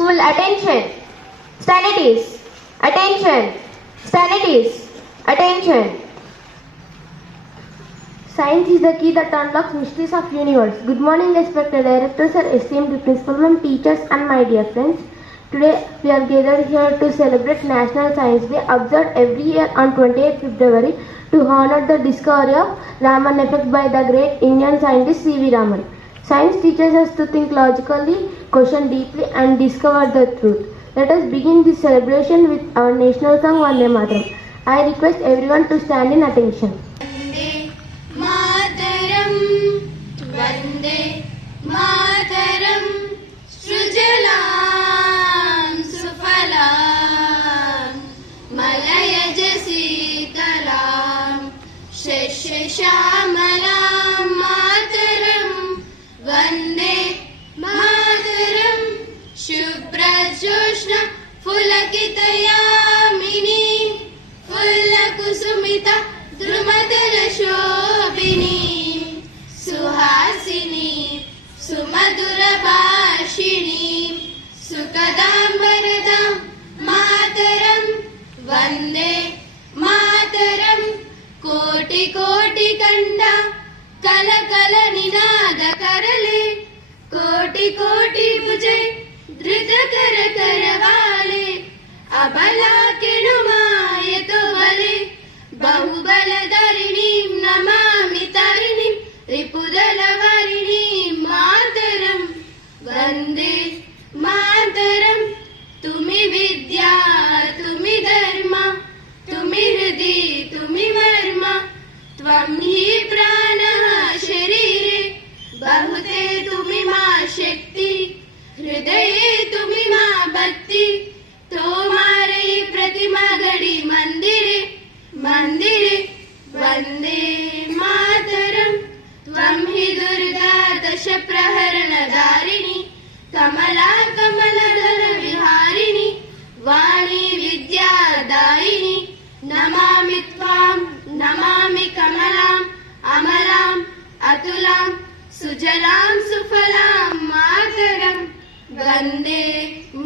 School attention. Sanities. Attention. Sanities. Attention. Science is the key that unlocks mysteries of universe. Good morning, respected directors, and esteemed principal, teachers, and my dear friends. Today we are gathered here to celebrate National Science Day, observed every year on 28th February to honor the discovery of Raman effect by the great Indian scientist C.V. Raman. Science teaches us to think logically, question deeply, and discover the truth. Let us begin this celebration with our national song Vande Mataram. I request everyone to stand in attention. वन्दे मातरं सृजलां सुफलां मलयज शीतलां शस्यश्यामलां मातरं वन्दे मातरं शुभ्रजोत्स्ना पुलकितयामिनी फुल्लकुसुमिता द्रुमदलशोभिनी सुहासिनी सुमधुरभाषिणी सुखदां मातरं वन्दे मातरं कोटि कोटि कंडा कल कल निनाद करले कोटि कोटि भुजे धृत कर करवाले अबला किणुमायतो बले बहुबलधरिणीं नमामि तरिणीं रिपुदलवरिणीं मातरं वन्दे मातरं तुमि विद्या तुमि धर्म तुमि हृदि तुमि वर्म त्वं हि प्राणः शरीरे बहुते तुमि मा शक्ति हृदये तुमि मा भक्ति तोमारे प्रतिमा घड़ी मंदिरे मंदिरे वन्दे मातरं त्वं हि दुर्गा दश प्रहरणधारिणी कमला कमलदल विहारिणी वाणी विद्यादायिनी नमामि त्वां नमामि कमलां अमलां अतुलां सुजलां सुफलां मातरं वन्दे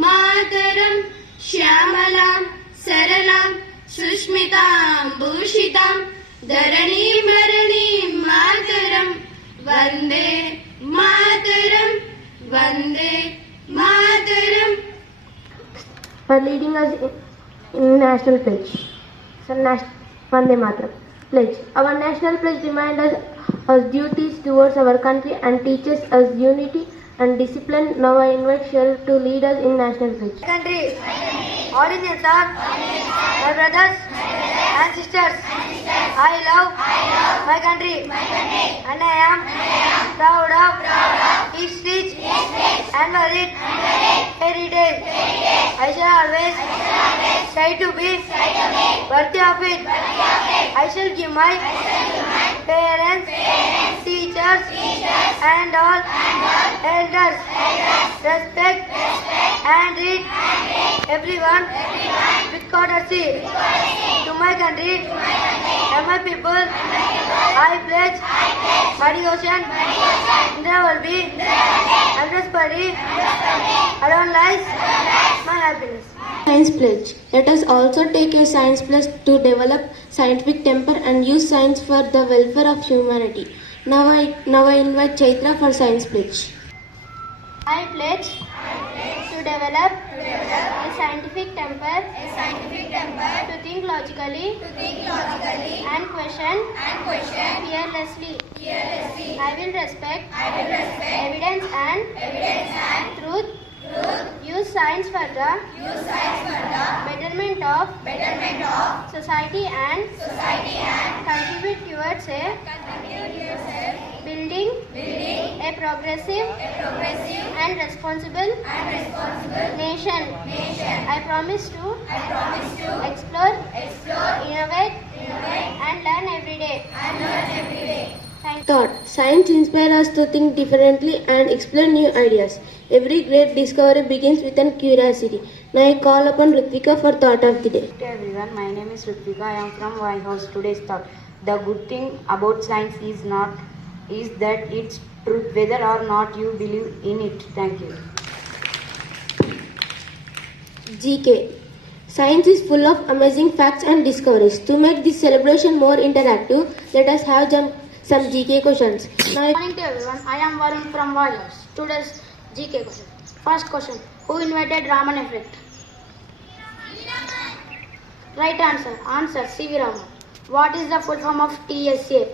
मातरं श्यामलां सरलां सुष्मितां भूषितां धरणीं मरणीं मातरं वन्दे मातरं वन्दे मातरं. For leading us in national pledge. So, Vande Mataram pledge. Our national pledge reminds us duties towards our country and teaches us unity and discipline. Now I invite Cheryl to lead us in national pledge. Country, all Indians are my brothers and sisters. I love my country and I am proud of its rich and varied heritage. I shall always try to be worthy of it. I shall give my parents, teachers and all elders respect and treat everyone with courtesy. To my country and my people, I pledge my devotion. There will be and prosperity. Around lies my happiness. Science pledge. Let us also take a science pledge to develop scientific temper and use science for the welfare of humanity. Now I invite Chaitra for science pledge. I pledge to develop a scientific temper to think logically and question fearlessly. I will respect evidence and truth. Use science for the betterment of society and contribute towards a building a progressive and responsible nation. I promise to explore, innovate and learn every day. Thank you. Thought. Science inspires us to think differently and explore new ideas. Every great discovery begins with a curiosity. Now I call upon Ritvika for thought of the day. Hello everyone, my name is Ritvika. I am from White House. Today's thought: the good thing about science is that it's truth, whether or not you believe in it. Thank you. GK. Science is full of amazing facts and discoveries. To make this celebration more interactive, let us have some GK questions. Now, Good morning to everyone. I am Varun from Warriors. Today's GK question. First question. Who invented Raman effect? Right answer. Answer C.V. Raman. What is the full form of TSA?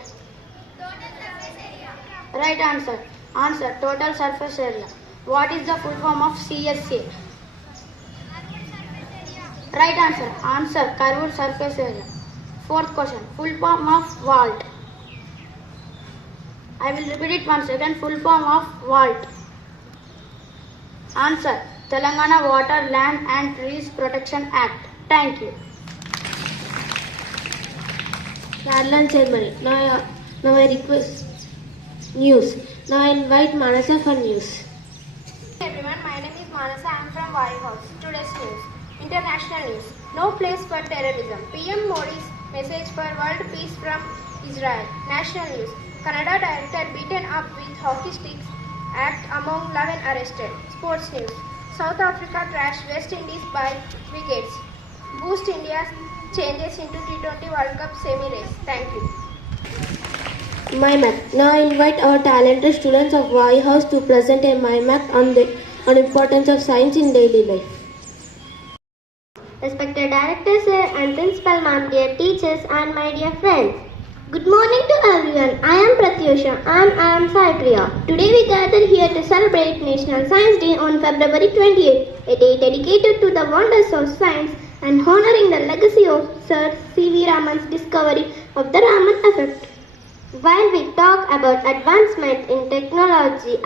Right answer. Answer total surface area. What is the full form of CSA? Right answer. Answer curved surface area. Fourth question. Full form of vault. I will repeat it once again. Full form of vault. Answer Telangana Water, Land and Trees Protection Act. Thank you. Garland ceremony. Now I request news. Now I invite Manasa for news. Hey everyone, my name is Manasa. I am from White House. Today's news. International news. No place for terrorism. PM Modi's message for world peace from Israel. National news. Kannada director beaten up with hockey sticks. Act among 11 arrested. Sports news. South Africa trashed West Indies by wickets. Boost India's changes into T20 World Cup semi-race. Thank you. MyMac. Now I invite our talented students of White House to present a MyMac on importance of science in daily life. Respected director sir and principal ma'am, dear teachers and my dear friends. Good morning to everyone. I am Pratyusha and I am Saitria. Today we gather here to celebrate National Science Day on February 28th, a day dedicated to the wonders of science and honoring the legacy of Sir C.V. Raman's discovery of the Raman effect. While we talk about advancement in technology,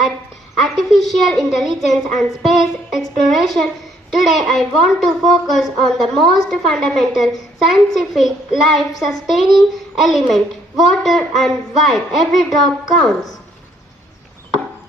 artificial intelligence and space exploration, today I want to focus on the most fundamental scientific life-sustaining element, water, and why every drop counts.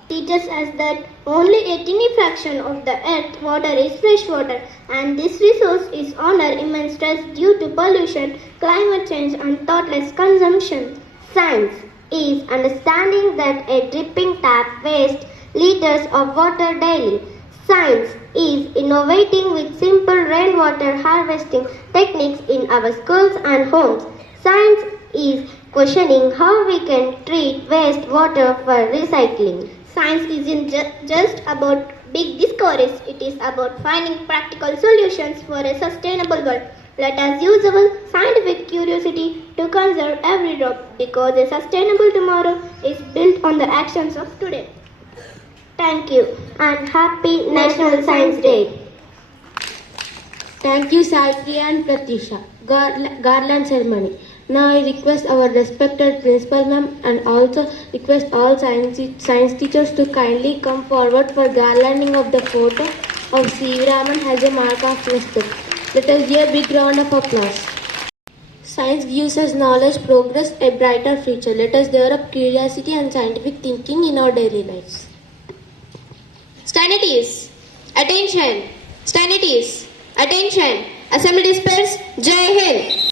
Teaches us that only a tiny fraction of the earth's water is fresh water, and this resource is under immense stress due to pollution, climate change, and thoughtless consumption. Science is understanding that a dripping tap wastes liters of water daily. Science is innovating with simple rainwater harvesting techniques in our schools and homes. Science is questioning how we can treat wastewater for recycling. Science isn't just about big discoveries, it is about finding practical solutions for a sustainable world. Let us use our scientific curiosity to conserve every drop because a sustainable tomorrow is built on the actions of today. Thank you and happy National Science Day. Thank you, Saitri and Pratyusha. Garland ceremony. Now I request our respected principal ma'am and also request all science teachers to kindly come forward for garlanding of the photo of C.V. Raman as a mark of respect. Let us give a big round of applause. Science gives us knowledge, progress, a brighter future. Let us develop curiosity and scientific thinking in our daily lives. Stand at ease. Attention. Stand at ease. Attention. Assembly dispersed. Jai Hind.